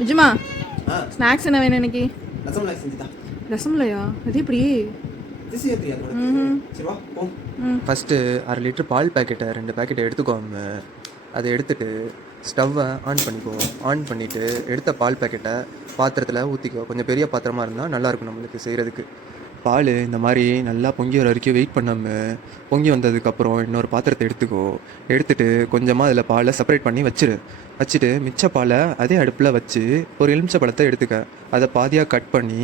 நிஜமா ஆ ஸ்நாக்ஸ் என்ன வேணும் இன்னைக்கு? ரசமலாய் செஞ்சுதா. ரசமலையா? அது எப்படி? திசையே தெரியாது உனக்கு. சரி வா போ. ஃபஸ்ட்டு 1/2 லிட்டர் பால் பேக்கெட்டை 2 பேக்கெட் எடுத்துக்கோங்க. அதை எடுத்துகிட்டு ஸ்டவ்வை ஆன் பண்ணிக்கோ. ஆன் பண்ணிவிட்டு எடுத்த பால் பேக்கெட்டை பாத்திரத்தில் ஊற்றிக்கோ. கொஞ்சம் பெரிய பாத்திரமாக இருந்தால் நல்லாயிருக்கும் நம்மளுக்கு செய்கிறதுக்கு. பால் இந்த மாதிரி நல்லா பொங்கி வர வரைக்கும் வெயிட் பண்ணாமல் பொங்கி வந்ததுக்கப்புறம் இன்னொரு பாத்திரத்தை எடுத்துக்கோ. எடுத்துகிட்டு கொஞ்சமாக அதில் பாலை செப்பரேட் பண்ணி வச்சுட்டு மிச்ச பாலை அதே அடுப்பில் வச்சு ஒரு எலுமிச்சை பழத்தை எடுத்துக்க. அதை பாதியாக கட் பண்ணி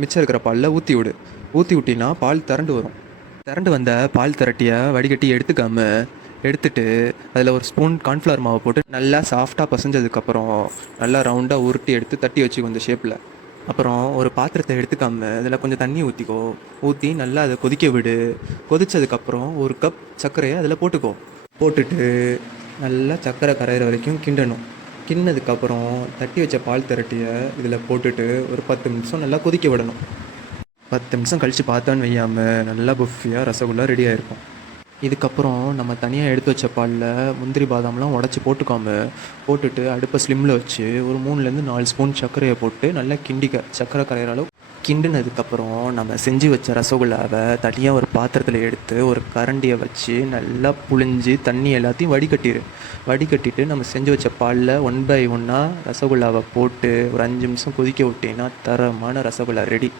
மிச்சம் இருக்கிற பாலில் ஊற்றி விட்டினா பால் திரண்டு வரும். திரண்டு வந்த பால் திரட்டியை வடிகட்டி எடுத்துட்டு அதில் ஒரு ஸ்பூன் கார்ன்ஃப்ளவர் மாவை போட்டு நல்லா சாஃப்டாக பசைஞ்சதுக்கப்புறம் நல்லா ரவுண்டாக உருட்டி எடுத்து தட்டி வச்சுக்கோ இந்த ஷேப்பில். அப்புறம் ஒரு பாத்திரத்தை எடுத்துக்காம அதில் கொஞ்சம் தண்ணி ஊற்றி நல்லா அதை கொதிக்க விடு. கொதித்ததுக்கப்புறம் 1 கப் சர்க்கரையை அதில் போட்டுட்டு நல்லா சர்க்கரை கரையிற வரைக்கும் கிண்டணும். கிண்ணதுக்கப்புறம் தட்டி வச்ச பால் திரட்டியை இதில் போட்டுட்டு ஒரு 10 நிமிஷம் நல்லா கொதிக்க விடணும். 10 நிமிஷம் கழித்து பார்த்தான்னு வையாமல் நல்லா புஃபியாக ரசகுல்லா ரெடி ஆகிருக்கும். இதுக்கப்புறம் நம்ம தனியாக எடுத்து வச்ச பாலில் முந்திரி பாதாம்லாம் உடச்சி போட்டுட்டு அடுப்பை ஸ்லிம்மில் வச்சு ஒரு 3லேருந்து 4 ஸ்பூன் சர்க்கரையை போட்டு நல்லா சர்க்கரை கரையிற அளவு கிண்டினதுக்கப்புறம் நம்ம செஞ்சு வச்ச ரசகுல்லாவை தனியாக ஒரு பாத்திரத்தில் எடுத்து ஒரு கரண்டியை வச்சு நல்லா புழிஞ்சு தண்ணி எல்லாத்தையும் வடிகட்டிட்டு நம்ம செஞ்சு வச்ச பாலில் 1 by 1 ரசகுல்லாவை போட்டு ஒரு 5 நிமிஷம் கொதிக்க விட்டிங்கன்னா தரமான ரசகுல்லா ரெடி.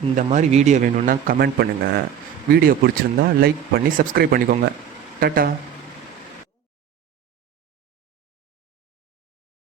இந்த மாதிரி வீடியோ வேணும்னா கமெண்ட் பண்ணுங்கள். வீடியோ பிடிச்சிருந்தா லைக் பண்ணி சப்ஸ்கிரைப் பண்ணிக்கோங்க. டாட்டா.